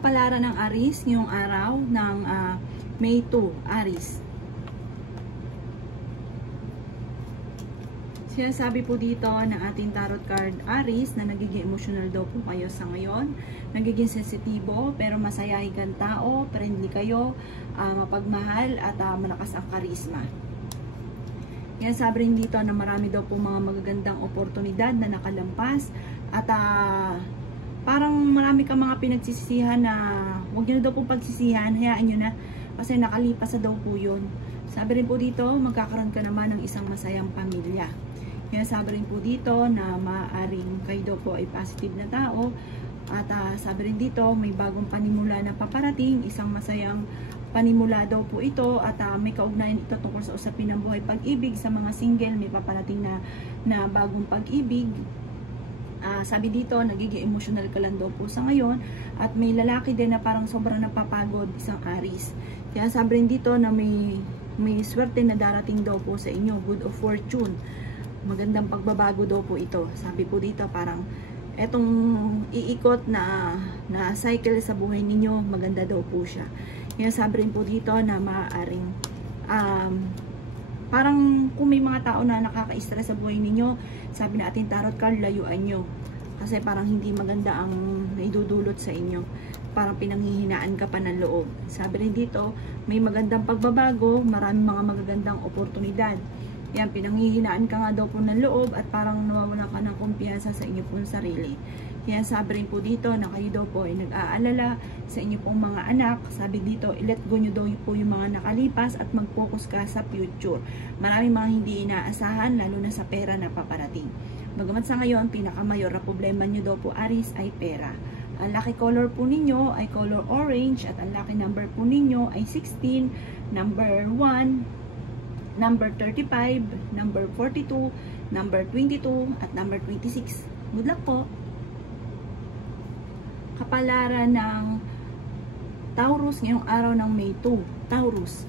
Kapalaran ng Aries ngayong araw ng May 2, Aries. Sinasabi po dito ng ating tarot card Aries na nagiging emotional daw po kayo sa ngayon. Nagiging sensitibo pero masayahin kang tao, friendly kayo, mapagmahal at malakas ang karisma. Yan, sabi rin dito na marami daw po mga magagandang oportunidad na nakalampas at parang marami kang mga pinagsisisihan na huwag nyo na daw po pagsisihan, hayaan nyo na kasi nakalipas na daw po yun. Sabi rin po dito, magkakaroon ka naman ng isang masayang pamilya. Yan, sabi rin po dito na maaaring kayo daw po ay positive na tao at sabi rin dito may bagong panimula na paparating, isang masayang panimula daw po ito at may kaugnayan ito tungkol sa usapin ng buhay pag-ibig. Sa mga single, may paparating na bagong pag-ibig. Sabi dito, nagiging emotional ka lang daw po sa ngayon at may lalaki din na parang sobrang napapagod, isang Aries. Kaya sabi rin dito na may swerte na darating daw po sa inyo, good of fortune. Magandang pagbabago daw po ito. Sabi po dito parang etong iikot na cycle sa buhay ninyo, maganda daw po siya. Kaya sabi rin po dito na maaaring parang kung may mga tao na nakaka-stress sa buhay ninyo, sabi na ating tarot card, layuan nyo. Kasi parang hindi maganda ang naidudulot sa inyo. Parang pinanghihinaan ka pa ng loob. Sabi rin dito, may magandang pagbabago, maraming mga magagandang oportunidad. Yan, pinanghihinaan ka nga daw po ng loob at parang nawawala ka ng kumpiyansa sa inyo pong sarili. Yan, sabi rin po dito na kayo daw po ay nag-aalala sa inyo pong mga anak. Sabi dito, i-let go nyo daw po yung mga nakalipas at mag-focus ka sa future. Maraming mga hindi inaasahan, lalo na sa pera na paparating. Bagamat sa ngayon, pinakamayor na problema nyo daw po, Aries, ay pera. Ang lucky color po ninyo ay color orange at ang lucky number po ninyo ay 16, number 1, number 35, number 42, number 22, at number 26. Good luck po! Kapalaran ng Taurus ngayong araw ng May 2. Taurus.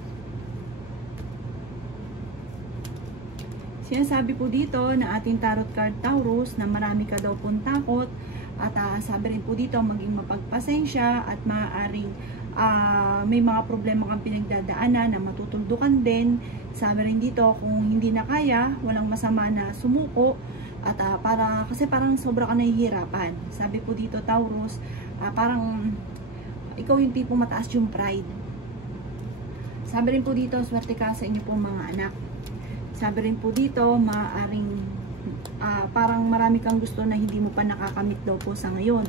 Sinasabi po dito na ating tarot card Taurus na marami ka daw pong takot at sabi rin po dito maging mapagpasensya at maaaring may mga problema kang pinagdadaanan na matutuldukan din. Sabi rin dito kung hindi na kaya, walang masama na sumuko at kasi parang sobra ka nahihirapan. Sabi po dito Taurus, parang ikaw yung tipong mataas yung pride. Sabi rin po dito swerte ka sa inyo pong mga anak. Sabi rin po dito maaaring parang marami kang gusto na hindi mo pa nakakamit daw po sa ngayon.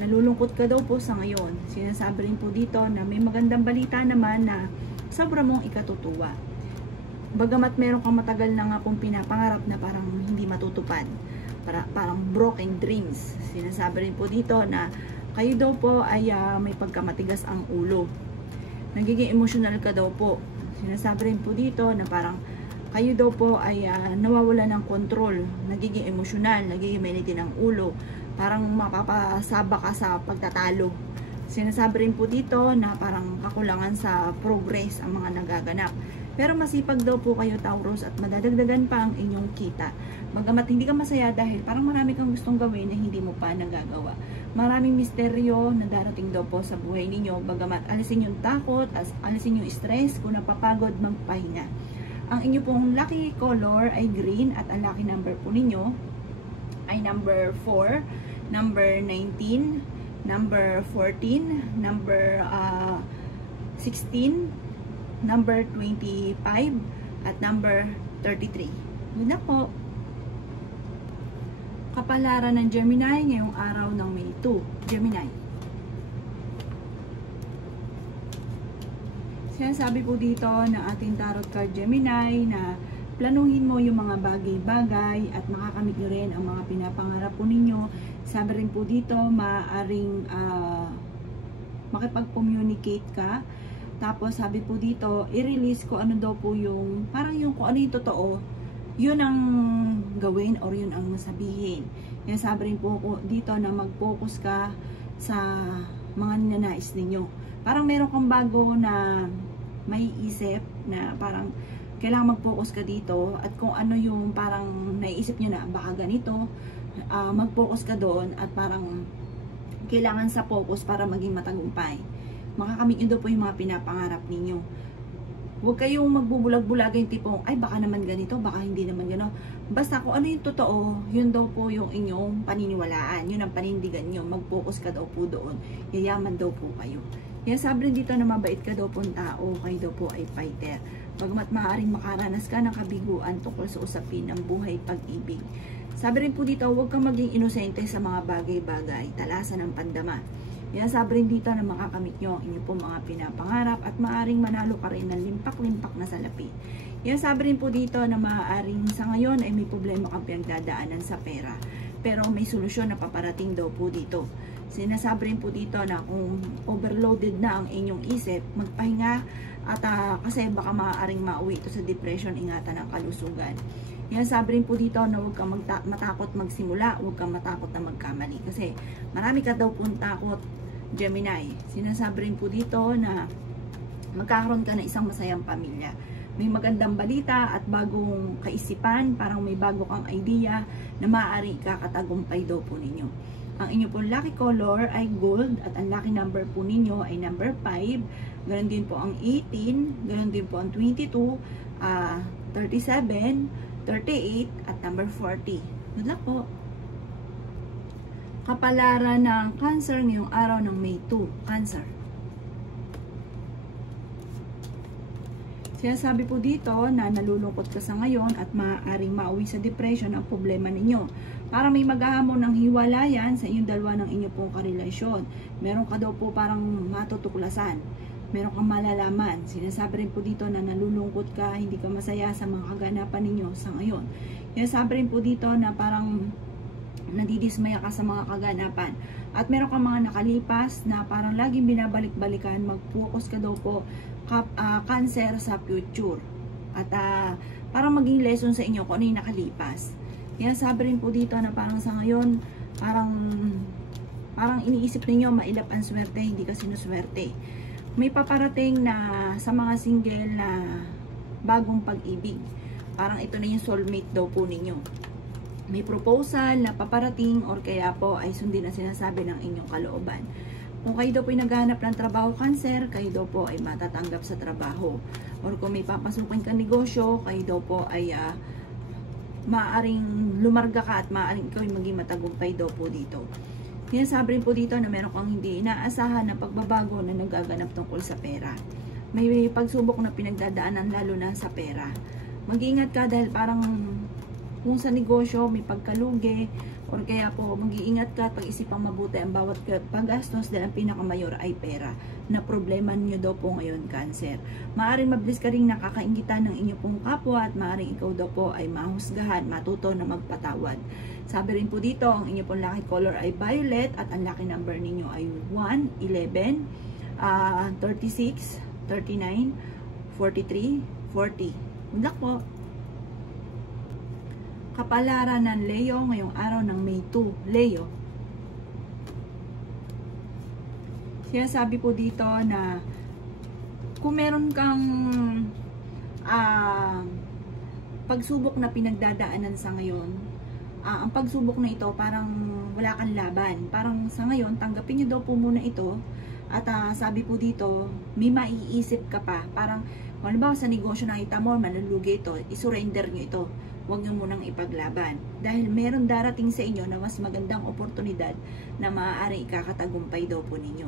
Nalulungkot ka daw po sa ngayon. Sinasabi rin po dito na may magandang balita naman na sobra mong ikatutuwa. Bagamat meron kang matagal na nga pong pinapangarap na parang hindi matutupad. Parang broken dreams. Sinasabi rin po dito na kayo daw po ay may pagkamatigas ang ulo. Nagiging emotional ka daw po. Sinasabi rin po dito na parang kayo daw po ay nawawala ng control. Nagiging emotional, nagiging mainitin ang ulo. Parang mapapasaba ka sa pagtatalo. Sinasabi rin po dito na parang kakulangan sa progress ang mga nagaganap. Pero masipag daw po kayo Taurus at madadagdagan pa ang inyong kita. Bagamat hindi ka masaya dahil parang marami kang gustong gawin na hindi mo pa nagagawa. Maraming misteryo na darating daw po sa buhay ninyo. Bagamat alisin yung takot, alisin yung stress, kung napapagod, magpahinga. Ang inyo pong lucky color ay green at ang lucky number po ninyo ay number 4, number 19, number 14, number 16, number 25, at number 33. Yun na po. Kapalaran ng Gemini ngayong araw ng May 2. Gemini. Sinasabi po dito na ating tarot card Gemini na planuhin mo yung mga bagay-bagay at makakamit nyo rin ang mga pinapangarap po ninyo. Sabi rin po dito, maaaring makipag-communicate ka. Tapos sabi po dito, i-release ko ano daw po yung, parang yung kung ano yung totoo, yun ang gawin or yun ang sabihin. Kaya sabi rin po dito na mag-focus ka sa mga ninanais ninyo. Parang meron kang bago na may isip na parang kailangan mag-focus ka dito at kung ano yung parang naiisip nyo na baka ganito, mag-focus ka doon at parang kailangan sa focus para maging matagumpay. Makakamit nyo daw po yung mga pinapangarap ninyo. Huwag kayong magbubulag-bulag yung tipong, ay baka naman ganito, baka hindi naman gano'n. Basta kung ano yung totoo, yun daw po yung inyong paniniwalaan. Yun ang panindigan nyo. Mag-focus ka daw po doon. Yayaman daw po kayo. Kaya sabi rin dito na mabait ka daw po ang tao, kayo daw po ay fighter. Bagamat maaaring makaranas ka ng kabiguan tungkol sa usapin ng buhay pag-ibig. Sabi rin po dito, huwag kang maging inosente sa mga bagay-bagay, talasan ng pandama. Yan sabi rin dito na makakamit nyo ang inyong po mga pinapangarap at maaaring manalo ka rin ng limpak-limpak na salapi. Yan sabi rin po dito na maaaring sa ngayon ay may problema kang pinagdadaanan sa pera. Pero may solusyon na paparating daw po dito. Sinasabi rin po dito na kung overloaded na ang inyong isip, magpahinga at kasi baka maaaring mauwi ito sa depression, ingatan ng kalusugan. Yan sabi rin po dito na huwag kang matakot magsimula, huwag kang matakot na magkamali. Kasi marami ka daw pong takot, Gemini. Sinasabi rin po dito na magkakaroon ka ng isang masayang pamilya. May magandang balita at bagong kaisipan, parang may bago kang idea na maaari ikakatagumpay daw po ninyo. Ang inyo pong lucky color ay gold at ang lucky number po ninyo ay number 5. Ganon din po ang 18, ganon din po ang 22, 37, 38 at number 40. Good luck po. Kapalaran ng Cancer ngayong araw ng May 2. Cancer. Sinasabi po dito na nalulungkot ka sa ngayon at maaaring mauwi sa depression ang problema ninyo. Para may maghahamon ng hiwalayan sa inyong dalawa ng inyong pong karelasyon. Meron ka daw po parang matutuklasan. Meron kang malalaman. Sinasabi rin po dito na nalulungkot ka, hindi ka masaya sa mga kaganapan ninyo sa ngayon. Sinasabi rin po dito na parang nadidismaya ka sa mga kaganapan. At meron kang mga nakalipas na parang laging binabalik-balikan, mag-focus ka daw po Cancer sa future. At parang maging lesson sa inyo kung ano yung nakalipas. Sinasabi rin po dito na parang sa ngayon, parang iniisip ninyo mailap ang swerte, hindi ka sinuswerte. May paparating na sa mga single na bagong pag-ibig. Parang ito na yung soulmate daw po ninyo. May proposal na paparating or kaya po ay sundin na sinasabi ng inyong kalooban. Kung kayo daw po ay naghahanap ng trabaho, Cancer, kayo daw po ay matatanggap sa trabaho. Or kung may papasukin ka negosyo, kayo daw po ay maaaring lumarga ka at maaaring ikaw ay maging matagumpay daw po dito. Sinasabi rin po dito na meron kang hindi inaasahan na pagbabago na nagaganap tungkol sa pera. May pagsubok na pinagdadaanan lalo na sa pera. Mag-iingat ka dahil parang kung sa negosyo may pagkalugi or kaya po mag-iingat ka at pag-isipang mabuti ang bawat paggastos dahil ang pinakamayor ay pera na problema niyo daw po ngayon, Cancer. Maaaring mabilis ka rin nakakaingitan ng inyong pong kapwa at maaaring ikaw daw po ay mahusgahan, matuto na magpatawad. Sabi rin po dito, ang inyong pong lucky color ay violet at ang lucky number ninyo ay 1, 11, 36, 39, 43, 40. Good luck po. Kapalaran ng Leo ngayong araw ng May 2. Leo. Sinasabi po dito na kung meron kang pagsubok na pinagdadaanan sa ngayon, ang pagsubok na ito parang wala kang laban. Parang sa ngayon, tanggapin nyo daw po muna ito. At sabi po dito, may maiisip ka pa. Parang, kung halimbawa sa negosyo nakita mo, malulugi ito, isurrender nyo ito. Huwag nyo munang ipaglaban. Dahil meron darating sa inyo na mas magandang oportunidad na maaari ikakatagumpay daw po ninyo.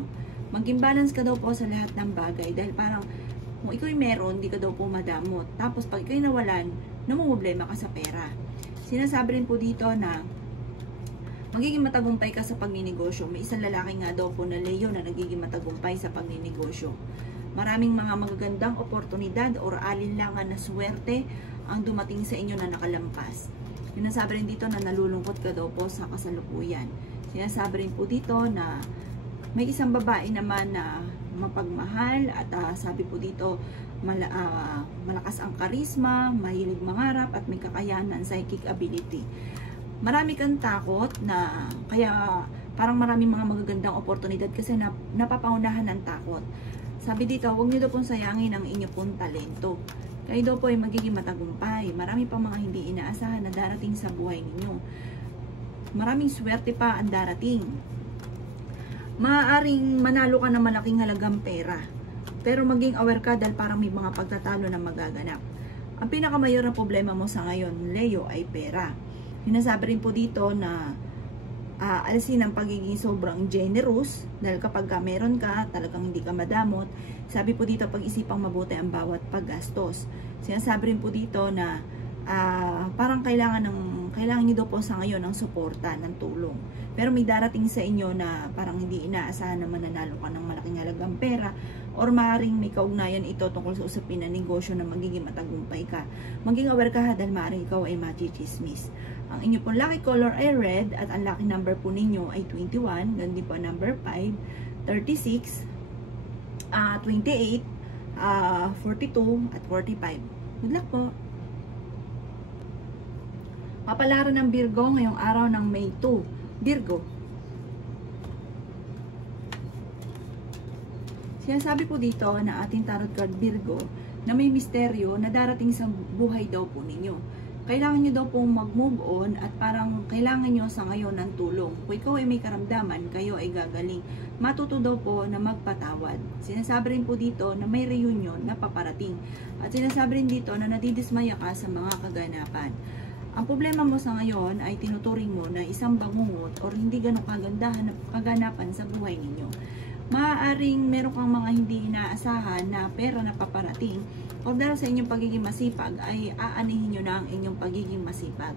Maging balance ka daw po sa lahat ng bagay. Dahil parang, kung ikaw meron, di ka daw po madamot. Tapos pag ikaw nawalan, namumblema ka sa pera. Sinasabi rin po dito na magiging matagumpay ka sa pagninegosyo. May isang lalaki nga daw po na Leo na nagiging matagumpay sa pagninegosyo. Maraming mga magagandang oportunidad or alinlangan na swerte ang dumating sa inyo na nakalampas. Sinasabi rin dito na nalulungkot ka daw po sa kasalukuyan. Sinasabi rin po dito na may isang babae naman na mapagmahal at sabi po dito malakas ang karisma, mahilig mangarap at may kakayanan, psychic ability. Marami kang takot na kaya parang maraming mga magagandang oportunidad kasi napapaunahan ng takot. Sabi dito, huwag niyo daw pong sayangin ang inyo pong talento. Kayo daw po ay magiging matagumpay. Marami pa mga hindi inaasahan na darating sa buhay ninyo. Maraming swerte pa ang darating. Maaaring manalo ka ng malaking halagang pera. Pero maging aware ka dahil parang may mga pagtatalo na magaganap. Ang pinakamayor na problema mo sa ngayon, Leo, ay pera. Sinasabi rin po dito na alisin ang pagiging sobrang generous dahil kapag meron ka, talagang hindi ka madamot. Sabi po dito, pag-isipang mabuti ang bawat paggastos. Sinasabi rin po dito na parang kailangan niyo daw po sa ngayon ng suporta, ng tulong. Pero may darating sa inyo na parang hindi inaasahan na mananalo ka ng malaking halagang pera, or maaaring may kaugnayan ito tungkol sa usapin na negosyo na magiging matagumpay ka. Maging aware ka dahil maaaring ikaw ay machichismis. Ang inyo pong lucky color ay red at ang lucky number po ninyo ay 21, ganun din po number 5, 36, 28, 42 at 45. Good luck po! Kapalaran ng Virgo ngayong araw ng May 2. Virgo. Sinasabi po dito na ating tarot card Virgo na may misteryo na darating sa buhay daw po ninyo. Kailangan nyo daw pong mag-move on at parang kailangan nyo sa ngayon ng tulong. Kung ikaw ay may karamdaman, kayo ay gagaling. Matuto daw po na magpatawad. Sinasabi rin po dito na may reunion na paparating. At sinasabi rin dito na nadidismaya ka sa mga kaganapan. Ang problema mo sa ngayon ay tinuturing mo na isang bangungot or hindi ganong kagandahan na kaganapan sa buhay ninyo. Maaaring meron kang mga hindi inaasahan na pera na paparating o dahil sa inyong pagiging masipag ay aanihin nyo na ang inyong pagiging masipag.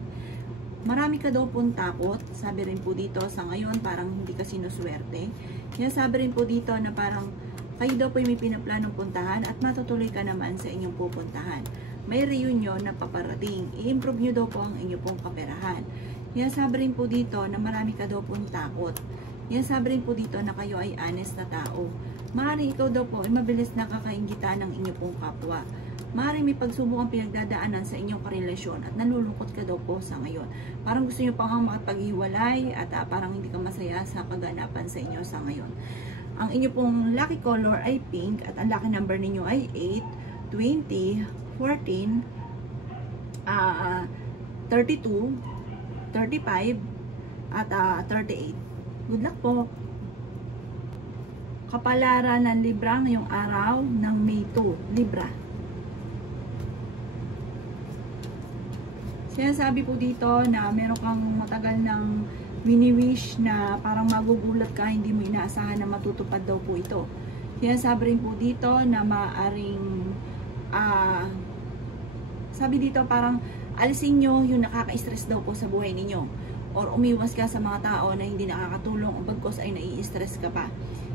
Marami ka daw pong takot, sabi rin po dito sa ngayon parang hindi ka sinuswerte. Kaya sabi rin po dito na parang kayo daw po may pinaplanong puntahan at matutuloy ka naman sa inyong pupuntahan. May reunion na paparating. I-improve nyo daw po ang inyong pong kaperahan. Yan sabi rin po dito na marami ka daw pong takot. Yan sabi rin po dito na kayo ay honest na tao. Maaaring ikaw daw po ay mabilis nakakainggitan ng inyong pong kapwa. Maaaring may pagsubok ang pinagdadaanan sa inyong karelasyon at nalulungkot ka daw po sa ngayon. Parang gusto nyo pang makapaghiwalay at parang hindi ka masaya sa kaganapan sa inyo sa ngayon. Ang inyong pong lucky color ay pink at ang lucky number ninyo ay 8, 20, 14, 32, 35, at 38. Good luck po! Kapalaran ng Libra ngayong araw ng May 2. Libra. Sinasabi po dito na meron kang matagal ng mini-wish na parang magugulat ka, hindi mo inaasahan na matutupad daw po ito. Sinasabi rin po dito na maaaring sabi dito parang alisin nyo yung nakaka-stress daw po sa buhay ninyo or umiwas ka sa mga tao na hindi nakakatulong o bagkos ay nai-stress ka pa.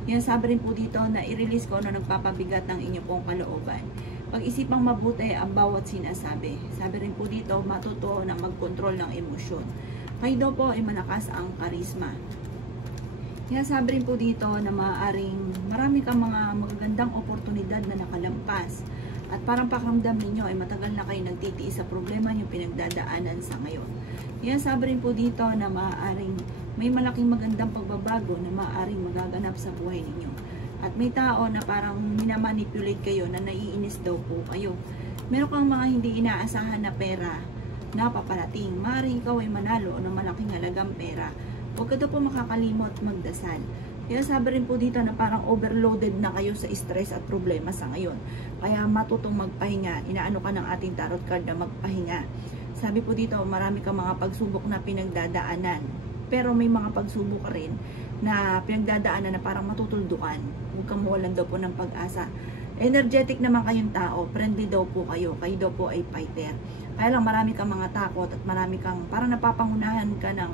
Yan sabi rin po dito na i-release ko na nagpapabigat ng inyong pong kalooban. Pag-isipang mabuti ang bawat sinasabi. Sabi rin po dito matuto na mag-control ng emosyon. Kayo daw po ay malakas ang karisma. Yan sabi rin po dito na maaaring marami kang mga magagandang oportunidad na nakalampas. At parang pakiramdam ninyo ay matagal na kayo nagtitiis sa problema nyo pinagdadaanan sa ngayon. Yan sabi rin po dito na maaaring may malaking magandang pagbabago na maaaring magaganap sa buhay ninyo. At may tao na parang minamanipulate kayo na naiinis daw po kayo. Meron kang mga hindi inaasahan na pera na paparating. Maaaring ikaw ay manalo ng malaking halagang pera. Huwag ka daw po makakalimot magdasal. Kaya sabi rin po dito na parang overloaded na kayo sa stress at problema sa ngayon. Kaya matutong magpahinga. Inaano ka ng ating tarot card na magpahinga. Sabi po dito, marami kang mga pagsubok na pinagdadaanan. Pero may mga pagsubok rin na pinagdadaanan na parang matutuldukan. Huwag kang mawalan daw po ng pag-asa. Energetic naman kayong tao. Friendly daw po kayo. Kayo daw po ay fighter. Kaya lang marami kang mga takot at marami kang parang napapangunahan ka ng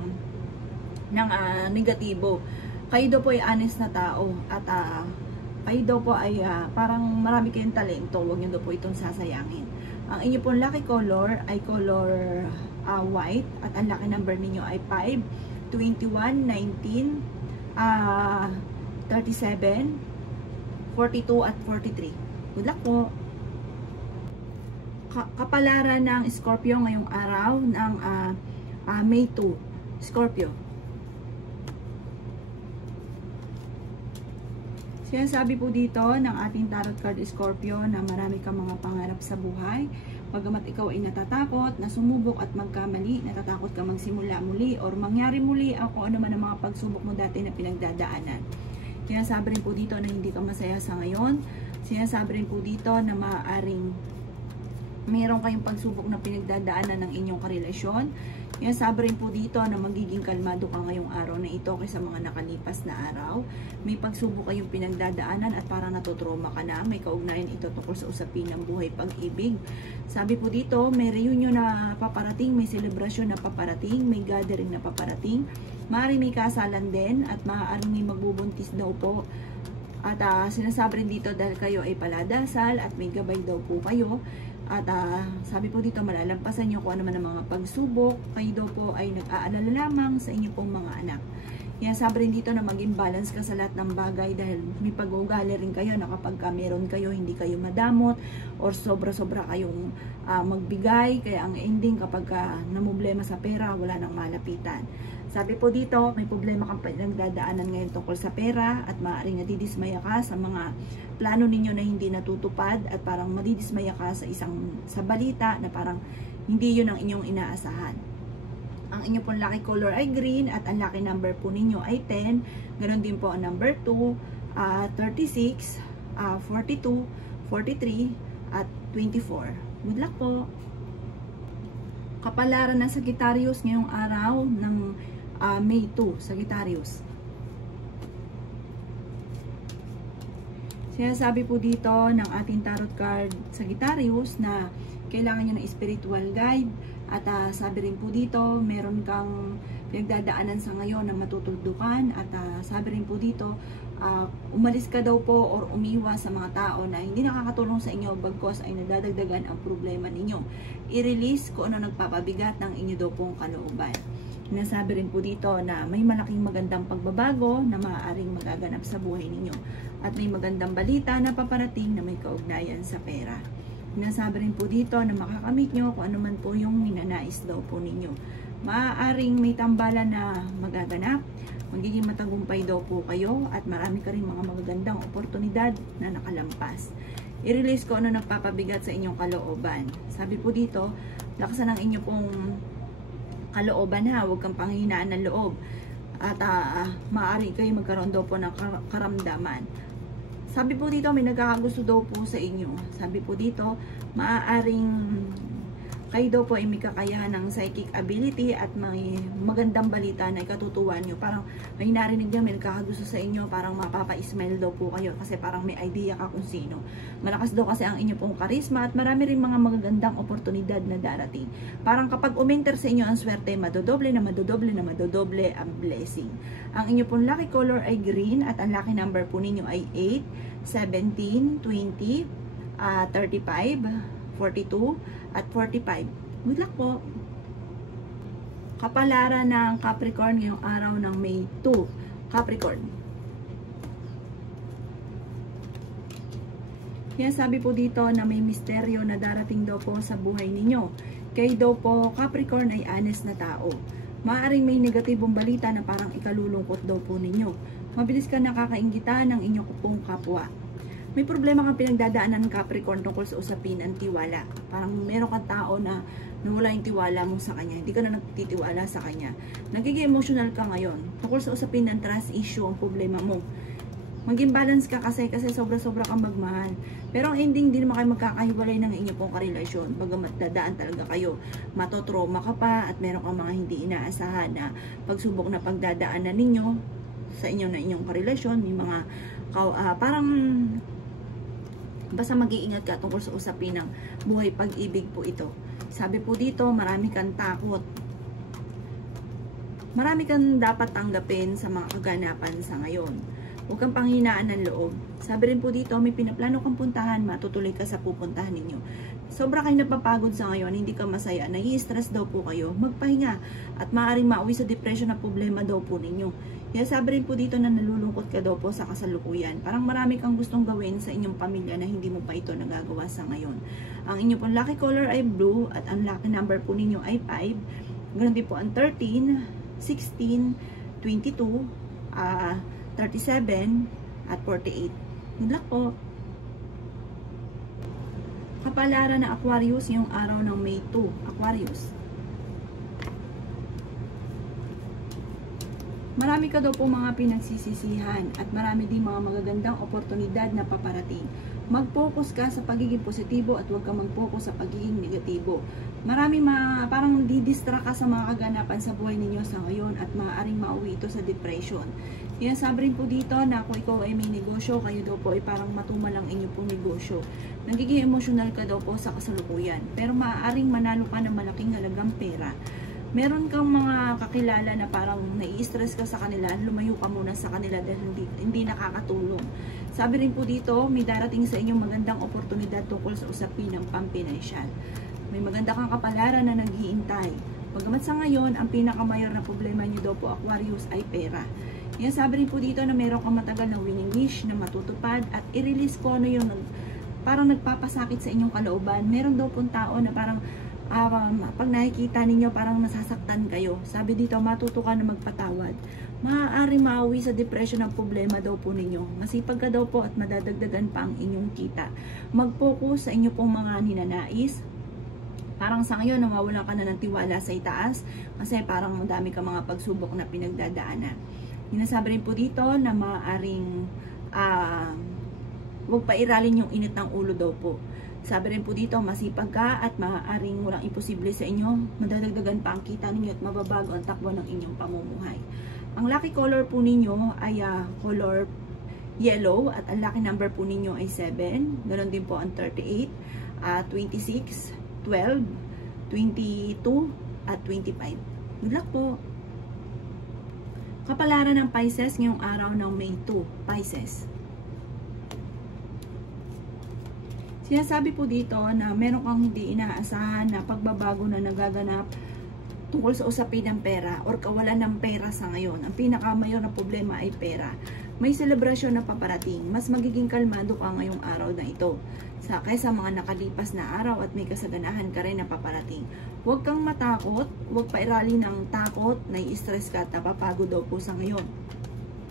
negatibo. Kayo daw po ay honest na tao at kayo daw po ay parang marami kayong talento. Huwag nyo daw po itong sasayangin. Ang inyo pong lucky color ay color white at ang lucky number ninyo ay 5, 21, 19, 37, 42 at 43. Good luck po! Kapalaran ng Scorpio ngayong araw ng May 2. Scorpio. Sinasabi po dito ng ating tarot card Scorpio na marami kang mga pangarap sa buhay. Pagamat ikaw ay natatakot na sumubok at magkamali, natatakot ka magsimula muli or mangyari muli kung ano man ang mga pagsubok mo dati na pinagdadaanan. Sinasabi rin po dito na hindi ka masaya sa ngayon. Sinasabi rin po dito na maaaring meron kayong pagsubok na pinagdadaanan ng inyong karelasyon. Sinasabi rin po dito na magiging kalmado ka ngayong araw na ito kaysa mga nakalipas na araw. May pagsubok kayong pinagdadaanan at parang natutroma ka na. May kaugnayan ito tungkol sa usapin ng buhay pag-ibig. Sabi po dito, may reunion na paparating, may selebrasyon na paparating, may gathering na paparating. Maaaring may kasalan din at maaaring may magbubuntis daw po. At sinasabi rin dito dahil kayo ay paladasal at may gabay daw po kayo. At sabi po dito, malalampasan nyo kung ano man ang mga pagsubok. Kayo daw po ay nag-aalala lamang sa inyo pong mga anak. Sabi rin dito na maging balance ka sa lahat ng bagay dahil may pag-uugali rin kayo na kapag meron kayo, hindi kayo madamot or sobra-sobra kayong magbigay. Kaya ang ending kapag namumblema sa pera, wala nang malapitan. Sabi po dito, may problema kang pinagdadaanan ngayon tungkol sa pera at maaaring nadidismaya ka sa mga plano ninyo na hindi natutupad at parang madidismaya ka sa balita na parang hindi yun ang inyong inaasahan. Ang inyo pong lucky color ay green at ang lucky number po ninyo ay 10. Ganon din po ang number 2, 36, 42, 43 at 24. Good luck po! Kapalaran ng Sagittarius ngayong araw ng May 2, Sagittarius. Sinasabi po dito ng ating tarot card Sagittarius na kailangan nyo ng spiritual guide at sabi rin po dito meron kang pinagdadaanan sa ngayon na matutuldukan at sabi rin po dito umalis ka daw po or umiwas sa mga tao na hindi nakakatulong sa inyo bagkos ay nadadagdagan ang problema ninyo. I-release kung ano nagpapabigat ng inyo daw pong kalooban. Nasabi rin po dito na may malaking magandang pagbabago na maaaring magaganap sa buhay ninyo at may magandang balita na paparating na may kaugnayan sa pera. Nasabi rin po dito na makakamit nyo kung ano man po yung minanais daw po ninyo. Maaaring may tambalan na magaganap, magiging matagumpay daw po kayo at marami ka rin mga magagandang oportunidad na nakalampas. I-release ko ano nagpapabigat sa inyong kalooban. Sabi po dito, lakasan ang inyo pong kalooban ha, huwag kang panghihinaan ng loob at maaari kayo magkaroon daw po ng karamdaman. Sabi po dito, may nagkakagusto daw po sa inyo. Sabi po dito, maaaring kayo daw po ay may kakayahan ng psychic ability at may magandang balita na ikatutuwan nyo. Parang may narinig nyo, may nagkakagusto sa inyo, parang mapapa-smile daw po kayo kasi parang may idea ka kung sino. Malakas daw kasi ang inyo pong karisma at marami rin mga magagandang oportunidad na darating. Parang kapag umenter sa inyo ang swerte, madodoble na madodoble na madodoble ang blessing. Ang inyo pong lucky color ay green at ang lucky number po ninyo ay 8, 17, 20, 35, 42 at 45. Good luck po! Kapalaran ng Capricorn ngayong araw ng May 2. Capricorn. Kaya sabi po dito na may misteryo na darating daw po sa buhay ninyo. Kayo daw po, Capricorn, ay honest na tao. Maaaring may negatibong balita na parang ikalulungkot daw po ninyo. Mabilis ka nakakainggitan ng inyong pong kapwa. May problema kang pinagdadaanan ng Capricorn tungkol sa usapin ng tiwala. Parang meron kang tao na nawala yung tiwala mo sa kanya. Hindi ka na nagtitiwala sa kanya. Nagiging emotional ka ngayon. Tungkol sa usapin ng trust issue ang problema mo. Maging balance ka kasi sobra-sobra kang magmahal. Pero ang ending, hindi naman kayo magkakahiwalay ng inyong pong karelasyon. Bagamat dadaan talaga kayo. Matotrauma ka pa at meron kang mga hindi inaasahan na pagsubok na pagdadaanan ninyo sa inyo na inyong karelasyon. May mga parang basta mag-iingat ka tungkol sa usapin ng buhay pag-ibig po ito. Sabi po dito, marami kang takot. Marami kang dapat tanggapin sa mga kaganapan sa ngayon. Huwag kang panghinaan ng loob. Sabi rin po dito, may pinaplano kang puntahan, matutuloy ka sa pupuntahan ninyo. Sobra kayo napapagod sa ngayon, hindi ka masaya, nai-stress daw po kayo, magpahinga at maaaring mauwi sa depression na problema daw po ninyo. Kaya sabi rin po dito na nalulungkot ka daw po sa kasalukuyan. Parang marami kang gustong gawin sa inyong pamilya na hindi mo pa ito nagagawa sa ngayon. Ang inyong pong lucky color ay blue at ang lucky number po ninyo ay 5. Ganun din po ang 13, 16, 22, 37 at 48. Good luck po! Kapalaran ng Aquarius yung araw ng May 2. Aquarius. Marami ka daw po mga pinagsisisihan at marami din mga magagandang oportunidad na paparating. Mag-focus ka sa pagiging positibo at huwag ka mag-focus sa pagiging negatibo. Marami parang didistract ka sa mga kaganapan sa buhay ninyo sa ngayon at maaaring mauwi ito sa depression. Yan, sabi rin po dito na kung ikaw ay may negosyo, kayo daw po ay parang matumal ang inyo pong negosyo. Nagiging emosyonal ka daw po sa kasalukuyan, pero maaaring manalo ka ng malaking halagang pera. Meron kang mga kakilala na parang nai-stress ka sa kanila, lumayo ka muna sa kanila dahil hindi nakakatulong. Sabi rin po dito, may darating sa inyong magandang oportunidad tungkol sa usapin ng pampinansyal. May maganda kang kapalaran na naghihintay. Bagamat sa ngayon, ang pinakamayor na problema nyo daw po, Aquarius, ay pera. Yan, sabi rin po dito na meron kang matagal na winning wish na matutupad at i-release ko ano yung parang nagpapasakit sa inyong kalooban. Meron daw pong tao na parang pag nakikita ninyo parang nasasaktan kayo. Sabi dito, matuto ka na magpatawad. Maaari mauwi sa depression ang problema daw po ninyo. Masipag ka daw po at madadagdagan pa ang inyong kita. Mag-focus sa inyo pong mga ninanais. Parang sa ngayon, nawawalan ka na ng tiwala sa itaas kasi parang madami ka mga pagsubok na pinagdadaanan. Sinasabi rin po dito na maaaring huwag pairalin yung init ng ulo daw po. Sabi rin po dito, masipag ka at maaaring walang imposible sa inyo. Madadagdagan pa ang kita ninyo at mababago ang takbo ng inyong pamumuhay. Ang lucky color po ninyo ay color yellow at ang lucky number po ninyo ay 7. Ganon din po ang 38, 26, 12, 22, at 25. Good luck po! Kapalaran ng Pisces ngayong araw ng May 2, Pisces. Sinasabi po dito na meron kang hindi inaasahan na pagbabago na nagaganap tungkol sa usapin ng pera or kawalan ng pera sa ngayon. Ang pinakamayor na problema ay pera. May selebrasyon na paparating. Mas magiging kalmado ka ngayong araw na ito kaysa mga nakalipas na araw at may kasaganahan ka rin na paparating. Huwag kang matakot, huwag pairali ng takot, nai-stress ka at napapagod daw po sa ngayon.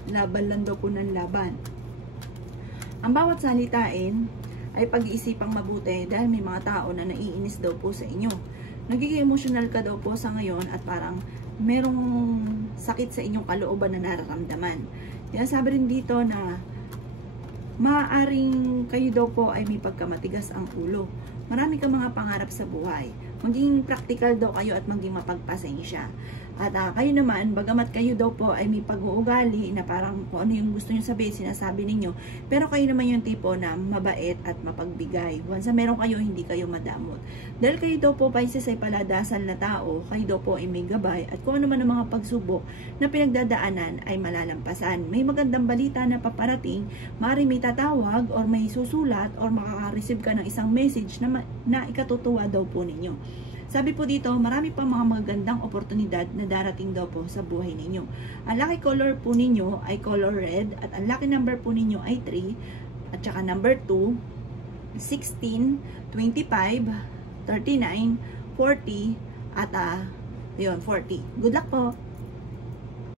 Laban lang daw po ng laban. Ang bawat salitain ay pag-iisipang mabuti dahil may mga tao na naiinis daw po sa inyo. Nagiging emotional ka daw po sa ngayon at parang merong sakit sa inyong kalooban na nararamdaman. Kaya sabi rin dito na maaaring kayo daw po ay may pagkamatigas ang ulo. Marami kang mga pangarap sa buhay. Maging practical daw kayo at maging mapagpasensya. At kayo naman, bagamat kayo daw po ay may pag-uugali na parang kung ano yung gusto nyo sabihin, sinasabi ninyo. Pero kayo naman yung tipo na mabait at mapagbigay. Once na meron kayo, hindi kayo madamot. Dahil kayo daw po, Pisces, ay paladasal na tao, kayo daw po ay may gabay. At kung ano man ang mga pagsubok na pinagdadaanan ay malalampasan. May magandang balita na paparating, maaari may tatawag or may susulat or makaka-receive ka ng isang message na ikatutuwa daw po ninyo. Sabi po dito, marami pa mga magandang oportunidad na darating daw po sa buhay ninyo. Ang lucky color po ninyo ay color red at ang lucky number po ninyo ay 3 at saka number 2, 16, 25, 39, 40 at 40. Good luck po!